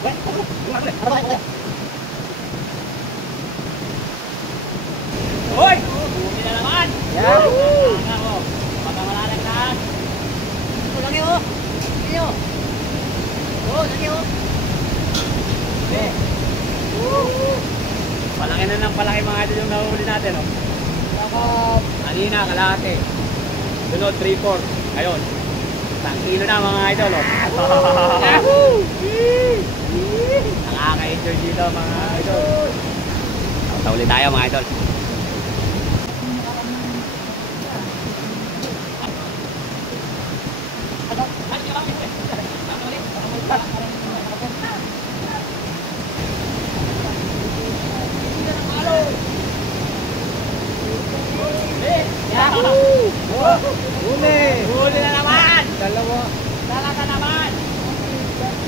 Hoy! Bumi na naman! Yan! Baka malalaglag. Ito lang yun. Sige yun. Oo, sige yun. Palaki na ng palaki mga idol yung nahuli natin. Oh. Kanina, kalahati. Sunod, 3-4. Ngayon, 1 kilo na mga idol. Oh. Nakaka-enjoy dito mga idol. Tauli tayo mga idol. Huli na naman! Dalawa. Talaga naman!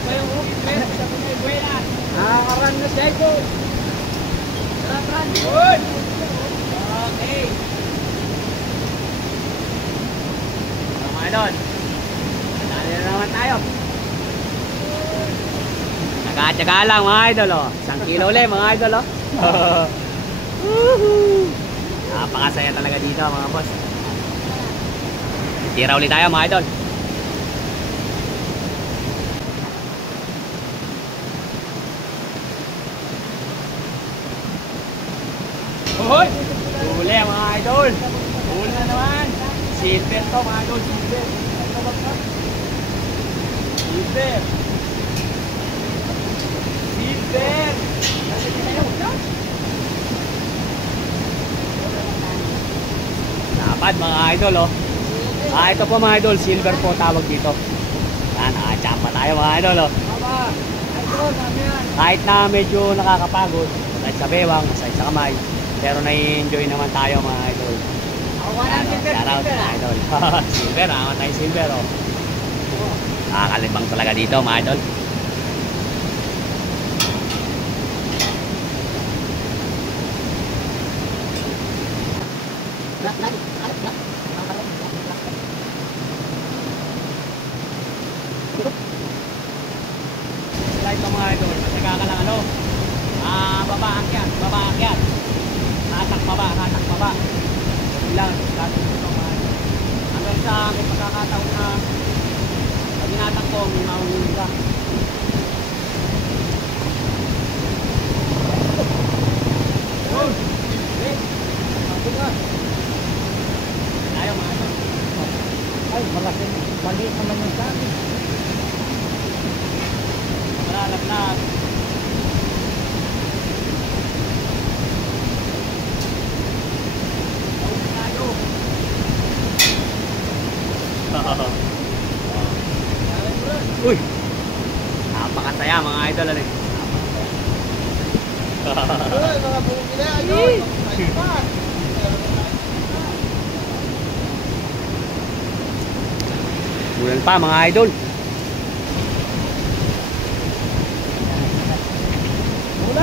May huli sa Buenas. Nakakaran na siya ito. Good! Okay. Mga idol, nadali na naman tayo. Nagkatsaga lang mga idol. Oh. 1 kilo ulit mga idol. Oh. Napakasaya talaga dito mga boss. Tira ulit tayo mga idol. Hoy! Huli mga idol. Huli na naman. Silver to mga idol. Silver. Silver. Silver. Dapat mga idol oh. Ito po mga idol. Silver po tawag dito. Yan. Nakachamba tayo mga idol oh. Kahit na medyo nakakapagod. Kahit sa bewang, kahit sa kamay. Pero nai-enjoy naman tayo mga idol. Shout out mga idol. Silver, aman tayo silver oh. Nakakalibang talaga dito mga idol. Sila ito mga idol. Nagkaka lang ano. Baba akyat. Tatak baba. Ilang, tatak ito mga idol. Hanggang sa may pagkakataon na pag inatak ko, may mahuhuli ka. Tayo mga idol. Ay, maliit naman yung sa akin. Malalaglag. Uy! Napakasaya mga idol ano eh. Mga bumili, ayun. Bulan pa mga idol.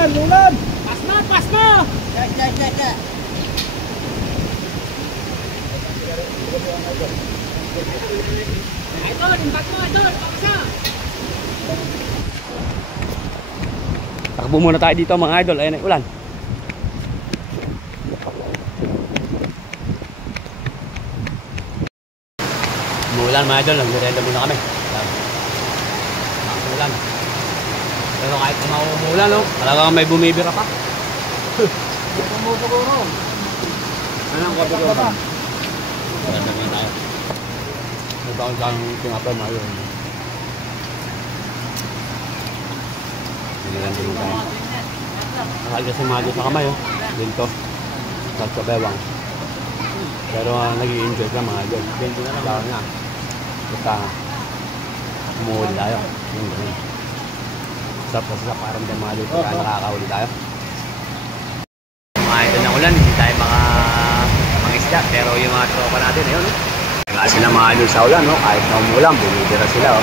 Mulan! Pas na! Ya. Idol, impact mo idol! Paksa! Takbo muna tayo dito mga idol. Ayan ay ulan. Umuulan mga idol. Nagmerenda muna kami. Umuulan. Pero kahit kung umuulan no, talagang may bumibira pa. Anong kabiro ba? Merenda muna tayo. May bakang tinapay mga idol. Merenda muna tayo. Nakal kasi magot na kamay oh. Dito. Sa bewang. Pero nag-i-enjoy ka mga idol. Bento na lang nga. Basta umuhuli tayo. Sa paramdam mga idol pagka nakakahuli tayo. Mga idol ng ulan, hindi tayo mangisda. Pero yung mga tropa natin, ayun. Nag sila mga idol sa ulan, no? Kahit na umulan, bumibira sila. Oh.